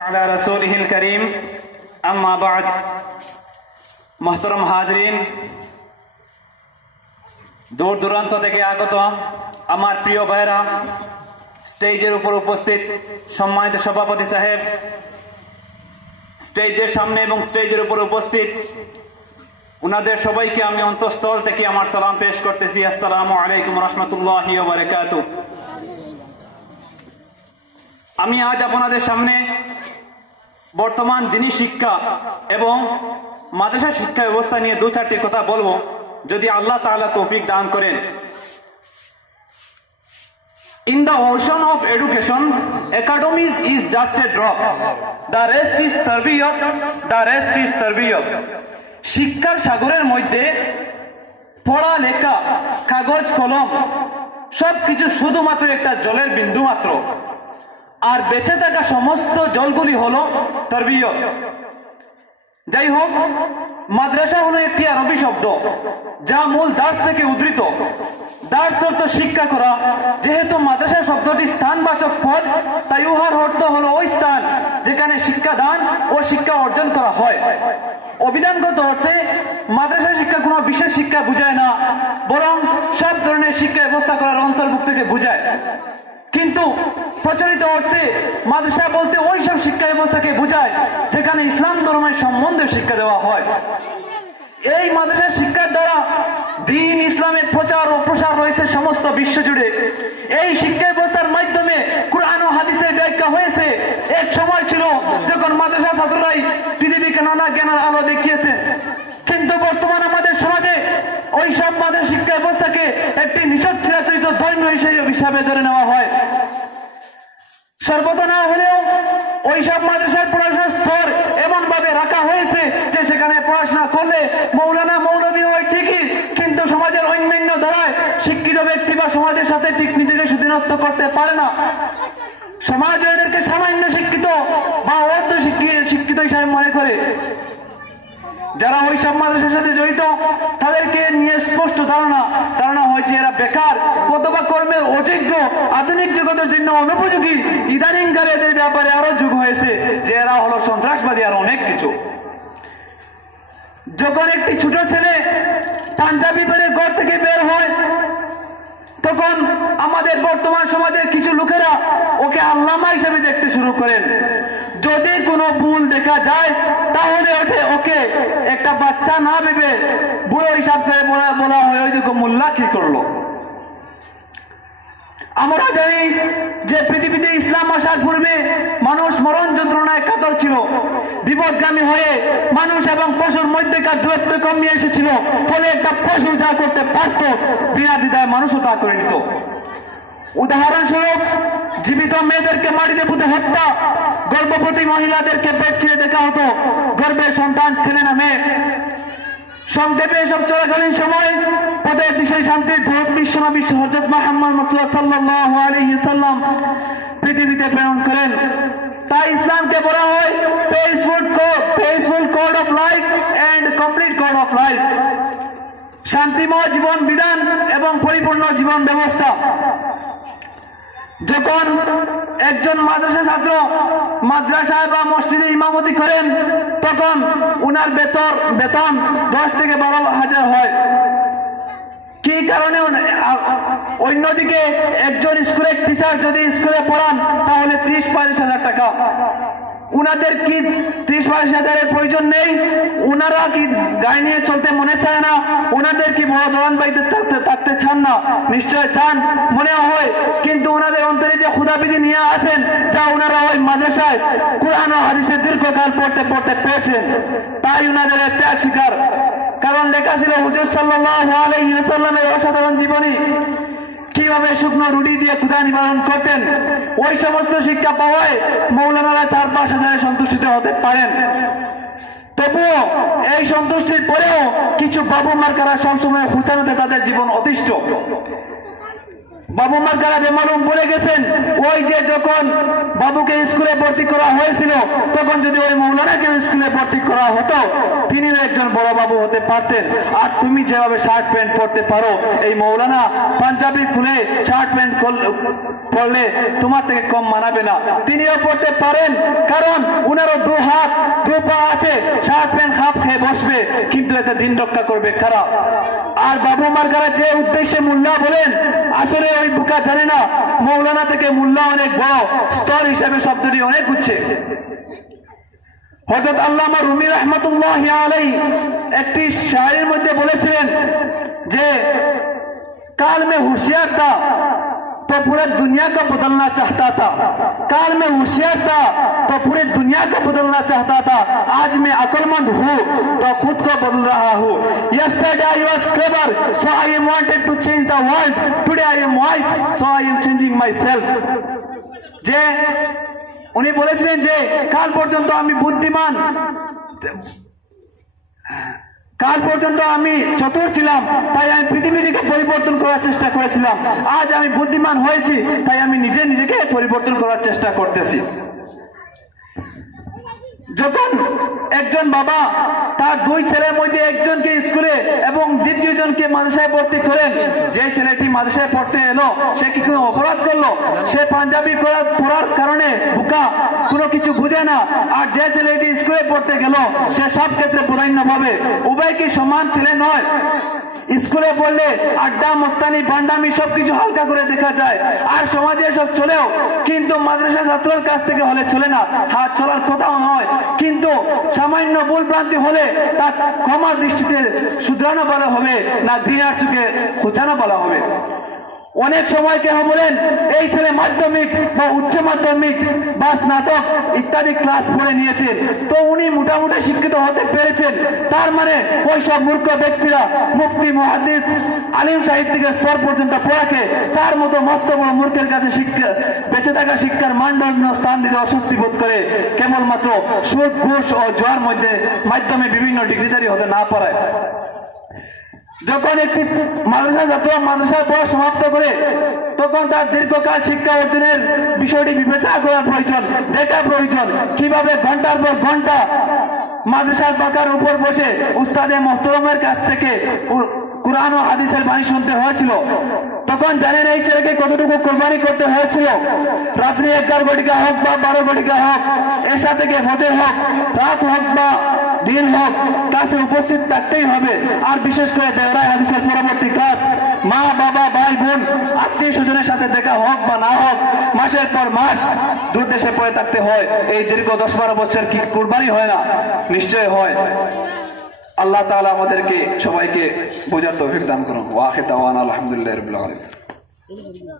على رسوله الكريم अम्मा बाद मोहतरम हाजरीन दूर दूराন্ত থেকে আগত আমার প্রিয় ভাইরা স্টেজের উপর উপস্থিত সম্মানিত সভাপতি সাহেব স্টেজের সামনে এবং স্টেজের উপর উপস্থিত উনাদের সবাইকে আমি অন্তঃস্থল থেকে আমার সালাম পেশ করতেছি আসসালামু আলাইকুম ওয়া রাহমাতুল্লাহি ওয়া বারাকাতুহু। আমি আজ আপনাদের সামনে বর্তমান দিনী শিক্ষা এবং মাদ্রাসা শিক্ষা ব্যবস্থা নিয়ে দু চারটি কথা বলবো যদি আল্লাহ তাআলা তৌফিক দান করেন। In the ocean of education, academies is just a drop. The rest is tarbiyat. The rest is tarbiyat. শিক্ষার সাগরের মধ্যে পড়া লেখা কাগজ কলম সবকিছু শুধুমাত্র একটা জলের বিন্দু মাত্র, আর বেঁচে থাকা সমস্ত জলগুলি হলো তারবিয়ত। যাই হোক, মাদ্রাসা হলো একটি আরবি শব্দ যা মূল দাস থেকে উদ্ধৃত। দাস অর্থ শিক্ষা করা, যেহেতু মাদ্রাসা শব্দটি স্থানবাচক পদ তাই উহার অর্থ হলো ওই স্থান যেখানে শিক্ষাদান ও শিক্ষা অর্জন করা হয়। অভিধানগত অর্থে মাদ্রাসা শিক্ষা কোনো বিশেষ শিক্ষা বুঝায় না, বরং সব ধরনের শিক্ষা ব্যবস্থা করার অন্তর্ভুক্তকে বুঝায়। কিন্তু প্রচলিত অর্থে মাদ্রাসা বলতে ওই সব শিক্ষা ব্যবস্থাকে বোঝায় যেখানে ইসলাম ধর্মের সম্বন্ধে শিক্ষা দেওয়া হয়। এই মাদ্রাসা শিক্ষার দ্বারা দ্বীন ইসলামের প্রচার ও প্রসার রয়েছে সমস্ত বিশ্ব জুড়ে। এই শিক্ষা ব্যবস্থার মাধ্যমে কুরআন ও হাদিসের ব্যাখ্যা হয়েছে। এক সময় ছিল যখন মাদ্রাসা ছাত্ররাই পৃথিবীকে নানা জ্ঞানের আলো দেখিয়েছে, কিন্তু বর্তমান আমাদের সমাজে ওই সব মাদ্রাসা শিক্ষা ব্যবস্থাকে একটি নিছক চিরাচরিত ধর্মীয় হিসাবে ধরে নেওয়া হয়। সর্বদা না হলেও ওই সব মাদ্রাসার পড়াশোনার স্তর এমন ভাবে রাখা হয়েছে যে সেখানে পড়াশোনা করলে মৌলানা মৌলবী হয় ঠিকই, কিন্তু সমাজের অন্যান্য ধারায় শিক্ষিত ব্যক্তি বা সমাজের সাথে ঠিক নিজেকে সুবিন্যস্ত করতে পারে না। সমাজ এদেরকে সামান্য শিক্ষিত বা অর্ধ শিক্ষিত হিসাবে মনে করে। যারা ওই সব মাদ্রাসার সাথে জড়িত তাদেরকে নিয়ে স্পষ্ট ধারণা হয়েছে এরা বেকার অথবা কর্মের অযোগ্য, আধুনিক জগতের জন্য অনুপযোগী। ইদানিংকালে এদের ব্যাপারে আরো যুগ হয়েছে যে এরা হলো সন্ত্রাসবাদী আর অনেক কিছু। যখন একটি ছোট ছেলে পাঞ্জাবি পরে ঘর থেকে বের হয় তখন আমাদের বর্তমান সমাজের কিছু লোকেরা ওকে আল্লামা হিসেবে দেখতে শুরু করেন। যদি কোনো ভুল দেখা যায় তাহলে ওকে একটা বাচ্চা না ভেবে বুড়ো হিসাব করে বলা হয় ওই দেখো মোল্লা কি করলো। আমরা জানি যে পৃথিবীতে ইসলাম আসার পূর্বে মানুষ মরণ যন্ত্রণায় কাতর ছিল, বিপদগামী হয়ে মানুষ এবং পশুর মধ্যেকার দূরত্ব কমিয়ে এসেছিল। ফলে একটা পশু যা করতে পারত বিনা দ্বিধায় মানুষও তা করে নিত। উদাহরণস্বরূপ জীবিত মেয়েদেরকে মাটিতে পুঁতে হত্যা, গর্ভবতী মহিলাদেরকে পেট ছিঁড়ে দেখা হতো, গর্ভের সন্তান ছেলে না মেয়ে। সংক্ষেপে এসব চলাকালীন সময় পদের দিশে শান্তির দূত বিশ্বনবী হযরত মুহাম্মদ সাল্লাল্লাহু আলাইহি সাল্লাম পৃথিবীতে প্রেরণ করেন। তাই ইসলামকে বলা হয় peaceful code of life and complete code of life, শান্তিময় জীবন বিধান এবং পরিপূর্ণ জীবন ব্যবস্থা। যখন একজন মাদ্রাসা ছাত্র মাদ্রাসায় বা মসজিদে ইমামতি করেন তখন উনার বেতন 10 থেকে 12,000 হয়। কি কারণে? অন্যদিকে একজন স্কুলের টিচার যদি স্কুলে পড়ান তাহলে 30-40,000 টাকা। উনাদের কি 30-40,000 প্রয়োজন নেই? উনারা কি গাড়ি নিয়ে চলতে মনে চায় না? উনাদের কি বড় দোকান বাড়িতে থাকতে চান না? নিশ্চয় চান, মনে হয়। কিন্তু উনাদের অন্তরে যে ক্ষুধাবিধি নিয়ে আসেন যা উনারা ওই মাদ্রাসায় কুরআন ও হাদিসের দীর্ঘকাল পড়তে পেয়েছেন, তাই উনাদের ত্যাগ স্বীকার। কারণ লেখা ছিল হুজুর সাল্লাল্লাহু আলাইহি ওয়াসাল্লামের অসাধারণ জীবনী, কিভাবে শুকনো রুটি দিয়ে ক্ষুধা নিবারণ করতেন। ওই সমস্ত শিক্ষা পাওয়ায় মৌলানারা 4-5 হাজারে সন্তুষ্টিত হতে পারেন। তবুও এই সন্তুষ্টির পরেও কিছু বাবু মার্কারা সবসময় খুঁচানোতে তাদের জীবন অতিষ্ঠ। বাবু মার্কারা বেমালুম বলে গেছেন, ওই যে যখন বাবুকে স্কুলে ভর্তি করা হয়েছিল তখন যদি ওই মৌলানাকে স্কুলে ভর্তি করা হতো তিনিও একজন বড় বাবু হতে পারতেন। আর তুমি যেভাবে শার্ট প্যান্ট পরতে পারো, এই মৌলানা পাঞ্জাবি খুলে শার্ট প্যান্ট পরলে তোমার থেকে কম মানাবে না। তিনিও পড়তে পারেন, কারণ উনারও দু হাত দু পা আছে, শার্ট প্যান্ট খাপ খেয়ে বসবে, কিন্তু এতে দিন রক্ষা করবে খারাপ। আর বাবু মার্কারা যে উদ্দেশ্যে মোল্লা বলেন, আসলে ওই বুকা জানে না মৌলানা থেকে মোল্লা অনেক বড় স্তর হিসেবে শব্দটি অনেক উচ্চে। হযরত আল্লামা রুমি রাহমাতুল্লাহি আলাইহি একটি শায়রির মধ্যে বলেছিলেন যে काल में होशियार था तो पूरे दुनिया को बदलना चाहता था, काल में होशियार था तो पूरे दुनिया को बदलना चाहता था, आज मैं अक्लमंद हूँ तो खुद को बदल रहा हूँ। Yesterday I was clever so I am wanted to change the world, today I am wise so I am changing myself। যে উনি বলেছিলেন যে কাল পর্যন্ত আমি বুদ্ধিমান, কাল পর্যন্ত আমি চতুর ছিলাম তাই আমি পৃথিবীকে পরিবর্তন করার চেষ্টা করেছিলাম, আজ আমি বুদ্ধিমান হয়েছি তাই আমি নিজেকে পরিবর্তন করার চেষ্টা করতেছি। যখন একজন বাবা তার দুই ছেলের মধ্যে একজনকে স্কুলে এবং দ্বিতীয় জনকে মাদ্রাসায় ভর্তি করেন, যে ছেলেটি মাদ্রাসায় পড়তে এলো সে কি কোনো অপরাধ করলো? সে পাঞ্জাবি পড়ার কারণে বোকা, কোনো কিছু বুঝে না। আর যে ছেলেটি স্কুলে পড়তে গেল সে সব ক্ষেত্রে প্রাধান্য পাবে। উভয় কি সমান ছেলে নয়? স্কুলে পড়লে আড্ডা মস্তানি বান্ডামি সবকিছু হালকা করে দেখা যায়, আর সমাজে সব চলেও, কিন্তু মাদ্রাসা ছাত্রের কাছ থেকে হলে চলে না। হাত চলার কথাও নয়, কিন্তু সামান্য ভুল ভ্রান্তি হলে তা ক্ষমার দৃষ্টিতে শুধরানো বলা হবে না ঘৃণার চোখে খোঁচানো বলা হবে। অনেক সময় কেউ বলেন এই ছেলে মাধ্যমিক বা উচ্চ মাধ্যমিক বা স্নাতক ইত্যাদি ক্লাস পড়ে নিয়েছেন, তো উনি মোটামুটি শিক্ষিত হতে পেরেছেন, তার মানে ওই সব মূর্খ ব্যক্তিরা মুফতি মুহাদ্দিস আলিম সাহিত্যিকের স্তর পর্যন্ত পড়াকে তার মতো মস্ত বড় মূর্খের কাছে শিক্ষা বেঁচে থাকা শিক্ষার মানদণ্ড স্থান দিতে অস্বস্তি বোধ করে কেবলমাত্র সুদ ঘুষ ও জোয়ার মাধ্যমে বিভিন্ন ডিগ্রিধারী হতে না পারায়। যখন একটি মাদ্রাসা ছাত্র মাদ্রাসার পড়া সমাপ্ত করে তখন তার দীর্ঘকাল শিক্ষা অর্জনের বিষয়টি বিবেচনা করা প্রয়োজন, দেখা প্রয়োজন কিভাবে ঘন্টার পর ঘন্টা মাদ্রাসার পাকার উপর বসে উস্তাদে মোহতরমের কাছ থেকে কুরআন ও হাদিসের বাণী শুনতে হয়েছিল। তখন জানেন এই ছেলেকে কতটুকু কোরবানি করতে হয়েছিল। রাত্রি 11 ঘটিকা হোক বা 12 ঘটিকা হোক, এশা থেকে ফজর হোক, রাত হোক বা দিন হোক, কাছে উপস্থিত থাকতেই হবে। আর বিশেষ করে দেওরাই হাদিসের পরবর্তী ক্লাস, মা বাবা ভাই বোন আত্মীয় স্বজনের সাথে দেখা হোক বা না হোক, মাসের পর মাস দূর দেশে পড়ে থাকতে হয়। এই দীর্ঘ 10-12 বছর কি কুরবানি হয় না? নিশ্চয় হয়। আল্লাহ তাআলা আমাদেরকে সবাইকে বোঝার তৌফিক দান করুন। ওয়া আখির দাওয়ানা আলহামদুলিল্লাহি রাব্বিল আলামিন।